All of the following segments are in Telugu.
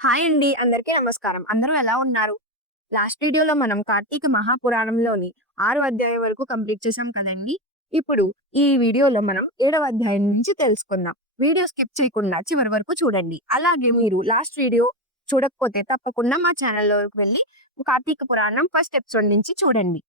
హాయ్ అండి. అందరికీ నమస్కారం. అందరూ ఎలా ఉన్నారు? లాస్ట్ వీడియోలో మనం కార్తీక మహాపురాణంలోని 6 అధ్యాయం వరకు కంప్లీట్ చేసాం కదండీ! ఇప్పుడు ఈ వీడియోలో మనం 7వ అధ్యాయం నుంచి తెలుసుకుందాం. వీడియో స్కిప్ చేయకుండా చివరి వరకు చూడండి. అలాగే మీరు లాస్ట్ వీడియో చూడకపోతే తప్పకుండా మా ఛానల్‌లోకి వెళ్లి కార్తీక పురాణం ఫస్ట్ ఎపిసోడ్ నుంచి చూడండి.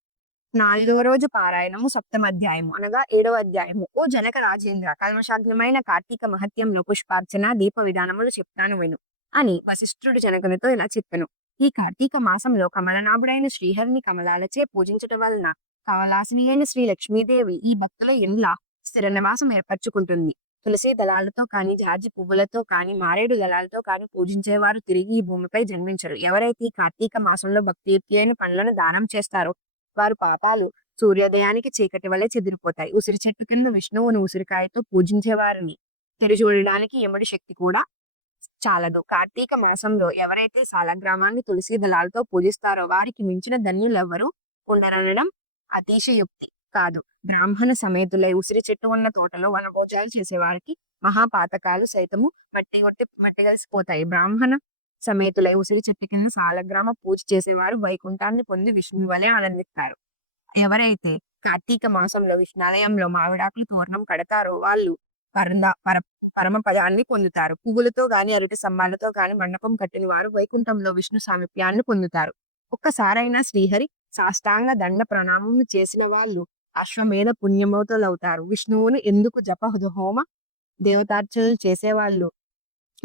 4వ రోజు పారాయణము సప్తమ అధ్యాయము అనగా 7వ అధ్యాయము. ఓ జనక రాజేంద్ర, కల్మషాగ్నమైన కార్తీక మహత్యంలో పుష్పార్చన దీప విధానములు చెప్తాను విను అని వశిష్ఠుడు జనకునితో ఇలా చెప్పెను. ఈ కార్తీక మాసంలో కమలనాభుడైన శ్రీహరిని కమలాలచే పూజించటం వలన కమలాసిని అయిన శ్రీ లక్ష్మీదేవి ఈ భక్తుల ఇండ్ల స్థిర నివాసం ఏర్పరచుకుంటుంది. తులసి దళాలతో కాని, జాజి పువ్వులతో కాని, మారేడు దళాలతో కాని పూజించేవారు తిరిగి ఈ భూమిపై జన్మించరు. ఎవరైతే ఈ కార్తీక మాసంలో భక్తియుక్తి అయిన పనులను దానం చేస్తారో వారి పాపాలు సూర్యోదయానికి చీకటి వలె చెదిరిపోతాయి. ఉసిరి చెట్టు కింద విష్ణువును ఉసిరికాయతో పూజించే వారిని తెరిచూడడానికి యముడి శక్తి కూడా చాలదు. కార్తీక మాసంలో ఎవరైతే సాలగ్రామాన్ని తులసి దళాలతో పూజిస్తారో వారికి మించిన ధన్యులెవ్వరూ ఉండరనడం అతిశయోక్తి కాదు. బ్రాహ్మణ సమేతులై ఉసిరి చెట్టు ఉన్న తోటలో వనభోజాలు చేసేవారికి మహాపాతకాలు సైతము మట్టిగలిసిపోతాయి. బ్రాహ్మణ సమేతులై ఉసిరి చెట్టు కింద సాలగ్రామ పూజ చేసేవారు వైకుంఠాన్ని పొంది విష్ణువు వలె ఆనందిస్తారు. ఎవరైతే కార్తీక మాసంలో విష్ణాలయంలో మామిడాకులు తోరణం కడతారో వాళ్ళు పరమ పదాన్ని పొందుతారు. పువ్వులతో గాని, అరటి స్తంభాలతో గాని మండపం కట్టిన వారు వైకుంఠంలో విష్ణు సామీప్యాన్ని పొందుతారు. ఒక్కసారైనా శ్రీహరి సాష్టాంగ దండ ప్రణామం చేసిన వాళ్ళు అశ్వమేధ పుణ్యమవుతులవుతారు. విష్ణువుని ఎందుకు హోమ దేవతార్చనలు చేసేవాళ్ళు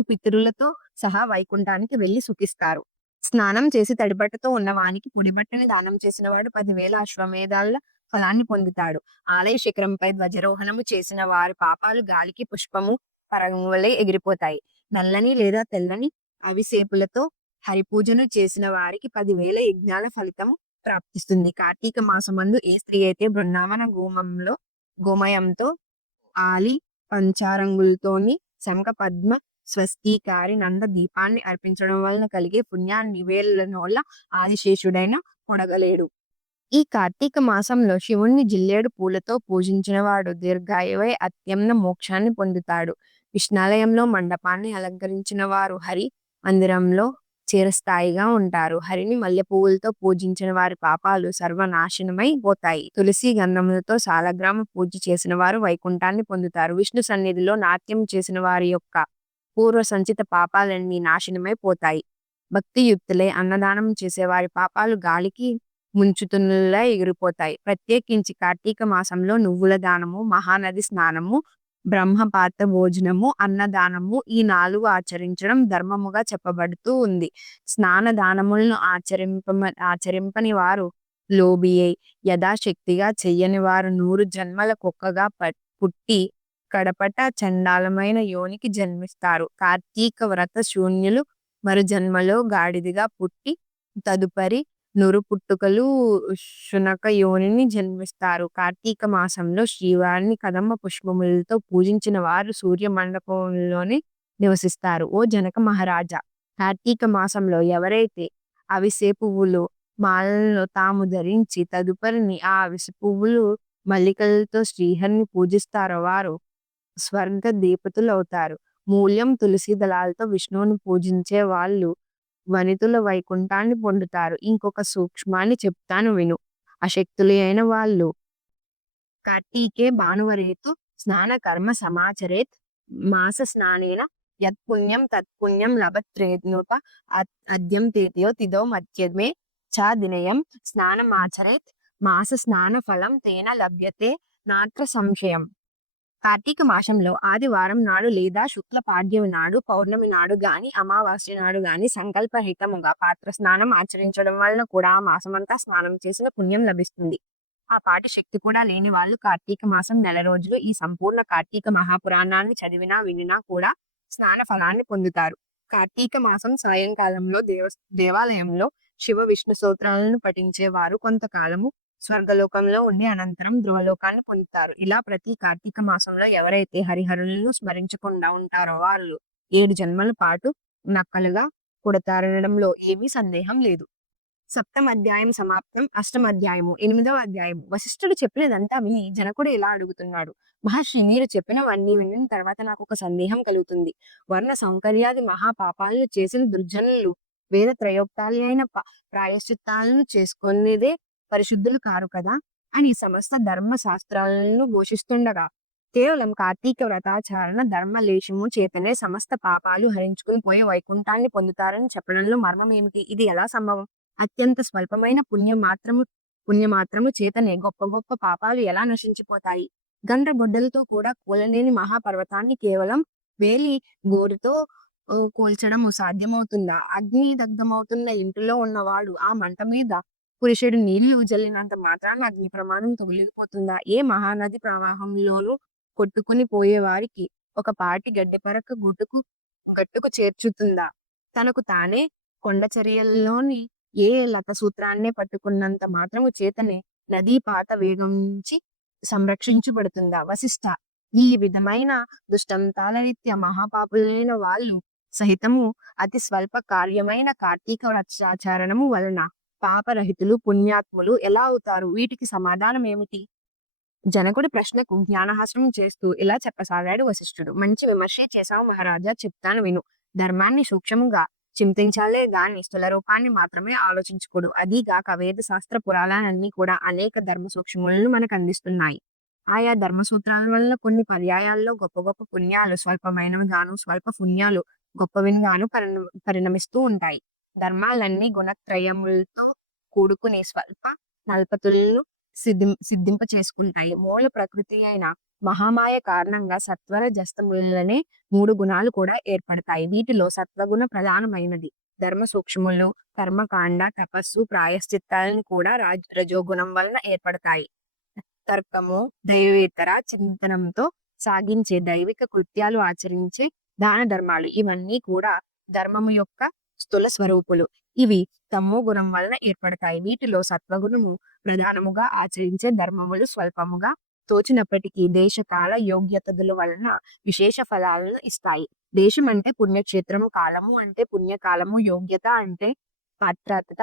పితరులతో సహా వైకుంఠానికి వెళ్లి సుఖిస్తారు. స్నానం చేసి తడిబట్టతో ఉన్న వానికి పొడిబట్టని దానం చేసిన వాడు 10,000 అశ్వమేధాల ఫలాన్ని పొందుతాడు. ఆలయ శిఖరంపై ధ్వజారోహణము చేసిన వారి పాపాలు గాలికి పుష్పము పరంగు వలె ఎగిరిపోతాయి. నల్లని లేదా తెల్లని అవిసేపులతో హరిపూజను చేసిన వారికి 10,000 యజ్ఞాల ఫలితము ప్రాప్తిస్తుంది. కార్తీక మాసమందు ఏ స్త్రీ అయితే బృందావన గోమయంతో ఆలి పంచారంగులతోని శంఖ పద్మ స్వస్తికారి నంద దీపాన్ని అర్పించడం వలన కలిగే పుణ్యాన్ని వేలనోళ్ళ ఆదిశేషుడైన పొడగలేడు. ఈ కార్తీక మాసంలో శివుణ్ణి జిల్లేడు పూలతో పూజించిన వాడు దీర్ఘాయువై అత్యమ్న మోక్షాన్ని పొందుతాడు. విష్ణాలయంలో మండపాన్ని అలంకరించిన వారు హరి మందిరంలో చిరస్థాయిగా ఉంటారు. హరిని మల్లె పువ్వులతో పూజించిన వారి పాపాలు సర్వనాశనమై పోతాయి. తులసి గంధములతో సాలగ్రామ పూజ చేసిన వారు వైకుంఠాన్ని పొందుతారు. విష్ణు సన్నిధిలో నాట్యం చేసిన వారి యొక్క పూర్వ సంచిత పాపాలన్నీ నాశనమై పోతాయి. భక్తియుక్తులై అన్నదానం చేసే వారి పాపాలు గాలికి ముంచుతున్నలా ఎగిరిపోతాయి. ప్రత్యేకించి కార్తీక మాసంలో నువ్వుల దానము, మహానది స్నానము, బ్రహ్మపాత భోజనము, అన్నదానము ఈ 4 ఆచరించడం ధర్మముగా చెప్పబడుతూ ఉంది. స్నాన దానములను ఆచరింపని వారు లోబి అయి యథాశక్తిగా చెయ్యని వారు 100 జన్మల కుక్కగా పుట్టి కడపట చండాలమైన యోనికి జన్మిస్తారు. కార్తీక వ్రత శూన్యులు మరు జన్మలో గాడిదిగా పుట్టి తదుపరి నురు పుట్టుకలు శునక యోనిని జన్మిస్తారు. కార్తీక మాసంలో శ్రీవారిని కదంబ పుష్పములతో పూజించిన వారు సూర్య మండపంలోనే నివసిస్తారు. ఓ జనక మహారాజా, కార్తీక మాసంలో ఎవరైతే అవిసె పువ్వులు మాలను తాము ధరించి తదుపరిని ఆ అవిసె పువ్వులు మల్లికలతో శ్రీహరిని పూజిస్తారో వారు స్వర్గ దీపతులవుతారు. మూల్యం తులసి దళాలతో విష్ణువుని పూజించే వాళ్ళు వనితుల వైకుంఠాన్ని పొందుతారు. ఇంకొక సూక్ష్మాన్ని చెప్తాను విను. అశక్తులు అయిన వాళ్ళు కార్తీకే భానువరేతు స్నాన కర్మ సమాచరేత్ మాస స్నానేన యత్పుణ్యం తత్పుణ్యం లభత్రేనుప అద్యం తేతియో తిదో మధ్యమే చ దినయం స్నానమాచరేత్ మాస స్నాన ఫలం తేన లభ్యతే నాత్ర సంశయం. కార్తీక మాసంలో ఆదివారం నాడు లేదా శుక్ల పాడ్యమి నాడు, పౌర్ణమి నాడు గాని, అమావాస్య నాడు గాని సంకల్పరహితముగా పాత్ర స్నానం ఆచరించడం వలన కూడా ఆ మాసమంతా స్నానం చేసిన పుణ్యం లభిస్తుంది. ఆ పాటి శక్తి కూడా లేని వాళ్ళు కార్తీక మాసం నెల రోజులు ఈ సంపూర్ణ కార్తీక మహాపురాణాన్ని చదివినా వినినా కూడా స్నాన ఫలాన్ని పొందుతారు. కార్తీక మాసం సాయంకాలంలో దేవాలయంలో శివ విష్ణు స్తోత్రాలను పఠించే వారు కొంతకాలము స్వర్గలోకంలో ఉండి అనంతరం ధ్రువలోకాన్ని పొందుతారు. ఇలా ప్రతి కార్తీక మాసంలో ఎవరైతే హరిహరులను స్మరించకుండా ఉంటారో వాళ్ళు 7 జన్మల పాటు నక్కలుగా పుడతారనడంలో ఏమీ సందేహం లేదు. సప్తమ అధ్యాయం సమాప్తం. అష్టమ అధ్యాయము. 8వ అధ్యాయము. వశిష్ఠుడు చెప్పినదంతా విని జనకుడు ఇలా అడుగుతున్నాడు. మహర్షి, మీరు చెప్పినవన్నీ వినిన తర్వాత నాకొక సందేహం కలుగుతుంది. వర్ణ సౌకర్యాది మహాపాపాలను చేసిన దుర్జనులు వేద త్రయోక్తాలు అయిన ప్రాయశ్చిత్తాలను చేసుకునేదే పరిశుద్ధులు కారు కదా అని సమస్త ధర్మ శాస్త్రాలను ఘోషిస్తుండగా కేవలం కార్తీక వ్రతాచరణ ధర్మలేశము చేతనే సమస్త పాపాలు హరించుకుని పోయి వైకుంఠాన్ని పొందుతారని చెప్పడంలో మర్మం ఏమిటి? ఇది ఎలా సంభవం? అత్యంత స్వల్పమైన పుణ్యమాత్రము చేతనే గొప్ప గొప్ప పాపాలు ఎలా నశించిపోతాయి? గండ్రగొడ్డలతో కూడా కూలలేని మహాపర్వతాన్ని కేవలం వేలి గోరుతో కూల్చడం సాధ్యమవుతుందా? అగ్ని దగ్ధమవుతున్న ఇంటిలో ఉన్నవాడు ఆ మంట మీద పురుషుడు నీళ్లు జల్లినంత మాత్రాన అగ్ని ప్రమాదం తొలగిపోతుందా? ఏ మహానది ప్రవాహంలోనూ కొట్టుకుని పోయే వారికి ఒక పాటి గడ్డిపరక గట్టుకు చేర్చుతుందా? తనకు తానే కొండచర్యల్లోని ఏ లత సూత్రాన్నే పట్టుకున్నంత మాత్రము చేతనే నదీ పాత వేగం నుంచి సంరక్షించబడుతుందా? వశిష్ఠ, ఈ విధమైన దుష్టంతాల రీత్యా మహాపాపులైన వాళ్ళు సహితము అతి స్వల్ప కార్యమైన కార్తీక వ్రతాచరణము వలన పాపరహితులు పుణ్యాత్ములు ఎలా అవుతారు? వీటికి సమాధానం ఏమిటి? జనకుడి ప్రశ్నకు జ్ఞానహాస్యం చేస్తూ ఇలా చెప్పసాగాడు వశిష్ఠుడు. మంచి విమర్శే చేశావు మహారాజా, చెప్తాను విను. ధర్మాన్ని సూక్ష్మంగా చింతించాలే గాని స్థూల రూపాన్ని మాత్రమే ఆలోచించకూడదు. అదీగాక వేద శాస్త్ర పురాణాలన్నీ కూడా అనేక ధర్మ సూక్ష్మములను మనకు అందిస్తున్నాయి. ఆయా ధర్మ సూత్రాల వలన కొన్ని పర్యాయాల్లో గొప్ప గొప్ప పుణ్యాలు స్వల్పమైనవి గాను, స్వల్ప పుణ్యాలు గొప్పవిని గాను పరిణమిస్తూ ఉంటాయి. ధర్మాలన్నీ గుణత్రయములతో కూడుకుని స్వల్ప నల్పతులను సిద్ధింప చేసుకుంటాయి. మూల ప్రకృతి అయిన మహామాయ కారణంగా సత్వర జస్తములనే 3 గుణాలు కూడా ఏర్పడతాయి. వీటిలో సత్వగుణ ప్రధానమైనది. ధర్మ సూక్ష్మములు, కర్మకాండ, తపస్సు, ప్రాయశ్చిత్తాలను కూడా రజోగుణం వలన ఏర్పడతాయి. తర్కము, దైవేతర చింతనంతో సాగించే దైవిక కృత్యాలు ఆచరించే దాన ధర్మాలు ఇవన్నీ కూడా ధర్మము యొక్క స్థూల స్వరూపులు. ఇవి తమో గుణం వలన ఏర్పడతాయి. వీటిలో సత్వగుణము ప్రధానముగా ఆచరించే ధర్మములు స్వల్పముగా తోచినప్పటికీ దేశకాల యోగ్యతల వలన విశేష ఫలాలను ఇస్తాయి. దేశం అంటే పుణ్యక్షేత్రము, కాలము అంటే పుణ్యకాలము, యోగ్యత అంటే పాత్రత,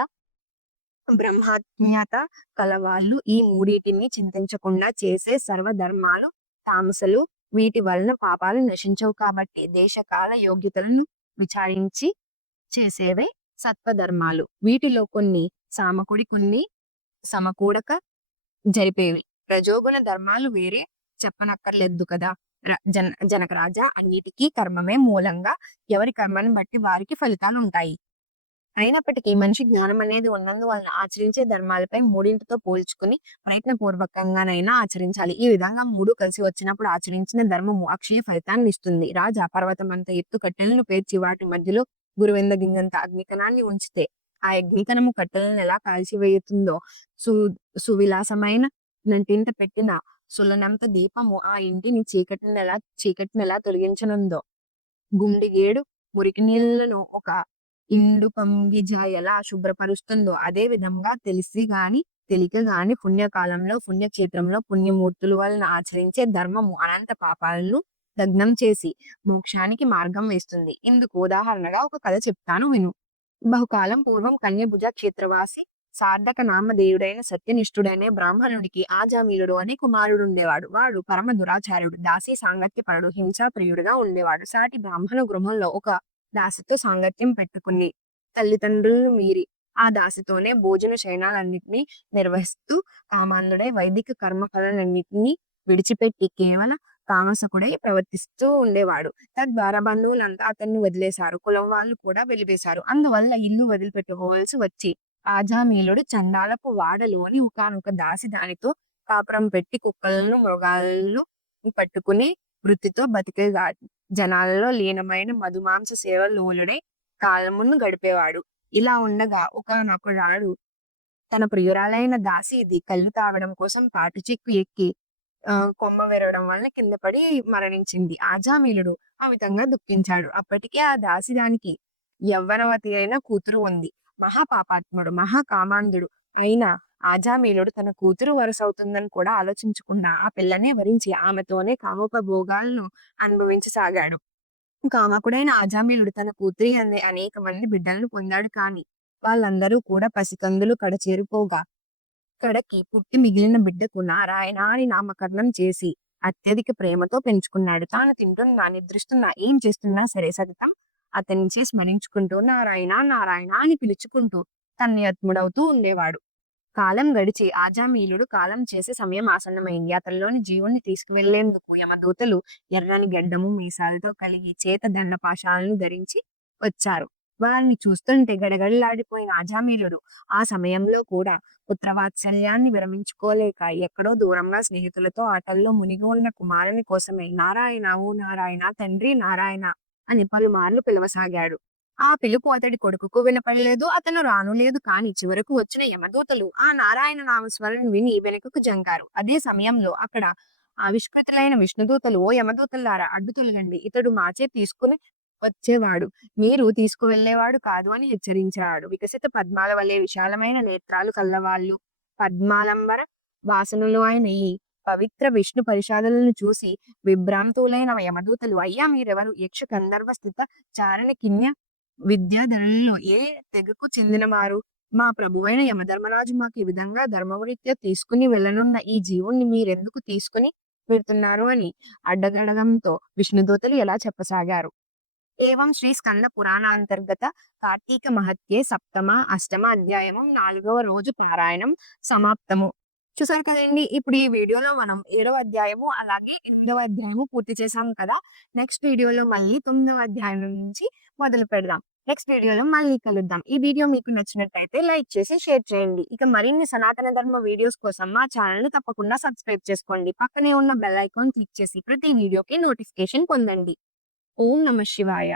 బ్రహ్మాత్మీయత కలవాళ్ళు ఈ మూడింటిని చింతించకుండా చేసే సర్వధర్మాలు తామసలు. వీటి వలన పాపాలు నశించవు కాబట్టి దేశకాల యోగ్యతలను విచారించి చేసేవే సత్వధర్మాలు. వీటిలో కొన్ని సామకుడి, కొన్ని సమకూడక జరిపేవి. రజోగుణ ధర్మాలు వేరే చెప్పనక్కర్లేదు కదా జనక రాజా. అన్నిటికీ కర్మమే మూలంగా ఎవరి కర్మను బట్టి వారికి ఫలితాలు ఉంటాయి. అయినప్పటికీ మనిషి జ్ఞానం అనేది ఉన్నందువలన ఆచరించే ధర్మాలపై మూడింటితో పోల్చుకుని ప్రయత్నపూర్వకంగానైనా ఆచరించాలి. ఈ విధంగా 3 కలిసి వచ్చినప్పుడు ఆచరించిన ధర్మము అక్షయ ఫలితాన్ని ఇస్తుంది. రాజా, పర్వతం అంత ఎత్తు కట్టెలను పేర్చి వాటి మధ్యలో గురువింద గింజంత అగ్నికణాన్ని ఉంచితే ఆ అగ్నికణము కట్టెలను ఎలా కాల్చివేయుతుందో, సువిలాసమైన నంటింట పెట్టిన సులనంత దీపము ఆ ఇంటిని చీకటినెలా తొలగించనుందో, గుండిగేడు మురికి నీళ్లను ఒక ఇండు పంగిజ ఎలా శుభ్రపరుస్తుందో, అదే విధంగా తెలియక గాని పుణ్యకాలంలో పుణ్యక్షేత్రంలో పుణ్యమూర్తుల వలన ఆచరించే ధర్మము అనంత పాపాలను దగ్నం చేసి మోక్షానికి మార్గం వేస్తుంది. ఇందుకు ఉదాహరణగా ఒక కథ చెప్తాను విను. బహుకాలం పూర్వం కన్యభుజ క్షేత్రవాసి సార్థక నామధేయుడైన సత్యనిష్ఠుడైన బ్రాహ్మణుడికి ఆజామీలుడు అనే కుమారుడుండేవాడు. వాడు పరమ దురాచార్యుడు, దాసి సాంగత్యపరుడు, హింసాప్రియుడుగా ఉండేవాడు. సాటి బ్రాహ్మణ గృహంలో ఒక దాసితో సాంగత్యం పెట్టుకుని తల్లిదండ్రులను మీరి ఆ దాసితోనే భోజన శయనాలన్నింటినీ నిర్వహిస్తూ కామాంధుడై వైదిక కర్మఫలన్నింటినీ విడిచిపెట్టి కేవల తామసకుడై ప్రవర్తిస్తూ ఉండేవాడు. తద్వారా బంధువులంతా అతన్ని వదిలేశారు, కులం వాళ్ళు కూడా వెలివేశారు. అందువల్ల ఇల్లు వదిలిపెట్టుకోవాల్సి వచ్చి ఆజామీలుడు చండాలపు వాడలోని ఒకానొక దాసి దానితో కాపురం పెట్టి కుక్కలను మృగాలను పట్టుకుని వృత్తితో బతికే జనాలలో లీనమైన మధుమాంస సేవలోలుడై కాలమును గడిపేవాడు. ఇలా ఉండగా ఒకనొకనాడు తన ప్రియురాలైన దాసి ఇది కళ్ళు తాగడం కోసం తాటి చెక్కు ఎక్కి కొమ్మ విరవడం వలన కింద పడి మరణించింది. ఆజామీలుడు అమితంగా దుఃఖించాడు. అప్పటికే ఆ దాసి దానికి యవ్వనవతి అయిన కూతురు ఉంది. మహాపాపాత్ముడు, మహాకామాంధుడు అయిన ఆజామీలుడు తన కూతురు వరసవుతుందని కూడా ఆలోచించకుండా ఆ పిల్లనే వరించి ఆమెతోనే కామోపభోగాలను అనుభవించసాగాడు. కామకుడైన ఆజామీలుడు తన కూతురి అనేక మంది బిడ్డలను పొందాడు. కానీ వాళ్ళందరూ కూడా పసికందులు కడచేరిపోగా కడకి పుట్టి మిగిలిన బిడ్డకు నారాయణ అని నామకరణం చేసి అత్యధిక ప్రేమతో పెంచుకున్నాడు. తాను తింటున్నా, నిద్రిస్తున్నా, ఏం చేస్తున్నా సరే సతతం అతనిచే స్మరించుకుంటూ నారాయణ నారాయణ అని పిలుచుకుంటూ తన్మయత్ముడవుతూ ఉండేవాడు. కాలం గడిచి ఆజామీలుడు కాలం చేసే సమయం ఆసన్నమైంది. అతనిలోని జీవుణ్ణి తీసుకువెళ్లేందుకు యమదూతలు ఎర్రని గడ్డము మీసాలతో కలిగి చేత దండపాశాలను ధరించి వచ్చారు. వారిని చూస్తుంటే గడగడలాడిపోయిన ఆజామీలుడు ఆ సమయంలో కూడా పుత్రవాత్సల్యాన్ని విరమించుకోలేక ఎక్కడో దూరంగా స్నేహితులతో ఆటల్లో మునిగి ఉన్న కుమారుని కోసమే నారాయణ ఓ నారాయణ తండ్రి నారాయణ అని పలుమార్లు పిలవసాగాడు. ఆ పిలుపు అతడి కొడుకుకు వినపడలేదు. అతను రానులేదు. కాని చివరకు వచ్చిన యమదూతలు ఆ నారాయణ నామస్మరణ విని వెనుకకు జంకారు. అదే సమయంలో అక్కడ ఆవిష్కృతులైన విష్ణుదూతలు ఓ యమదూతలారా అడ్డు తొలగండి, ఇతడు మాచే తీసుకుని వచ్చేవాడు, మీరు తీసుకువెళ్లేవాడు కాదు అని హెచ్చరించాడు. వికసిత పద్మాల వలె విశాలమైన నేత్రాలు కల్లవాళ్ళు, పద్మాలంబర వాసనలు అయిన ఈ పవిత్ర విష్ణు పరిషాదులను చూసి విభ్రాంతులైన యమదూతలు అయ్యా మీరెవరు? యక్ష గంధర్వ స్థిత చారణ కిన్య విద్యాధరులలో ఏ తెగకు చెందినవారు? మా ప్రభువైన యమధర్మరాజు మాకు ఈ విధంగా ధర్మవృత్యా తీసుకుని వెళ్ళనున్న ఈ జీవుణ్ణి మీరెందుకు తీసుకుని వెళ్తున్నారు అని అడ్డగడగంతో విష్ణుదూతలు ఎలా చెప్పసాగారు. ఏవం శ్రీ స్కంద పురాణాంతర్గత కార్తీక మహత్యే సప్తమ అష్టమ అధ్యాయము 4వ రోజు పారాయణం సమాప్తము. చూసారు కదండి. ఇప్పుడు ఈ వీడియోలో మనం 7వ అధ్యాయము అలాగే 8వ అధ్యాయము పూర్తి చేసాం కదా. నెక్స్ట్ వీడియోలో మళ్ళీ 9వ అధ్యాయం నుంచి మొదలు పెడదాం. నెక్స్ట్ వీడియోలో మళ్ళీ కలుద్దాం. ఈ వీడియో మీకు నచ్చినట్టయితే లైక్ చేసి షేర్ చేయండి. ఇక మరిన్ని సనాతన ధర్మ వీడియోస్ కోసం మా ఛానల్ ని తప్పకుండా సబ్స్క్రైబ్ చేసుకోండి. పక్కనే ఉన్న బెల్ ఐకాన్ క్లిక్ చేసి ప్రతి వీడియోకి నోటిఫికేషన్ పొందండి. ఓం నమః శివాయ.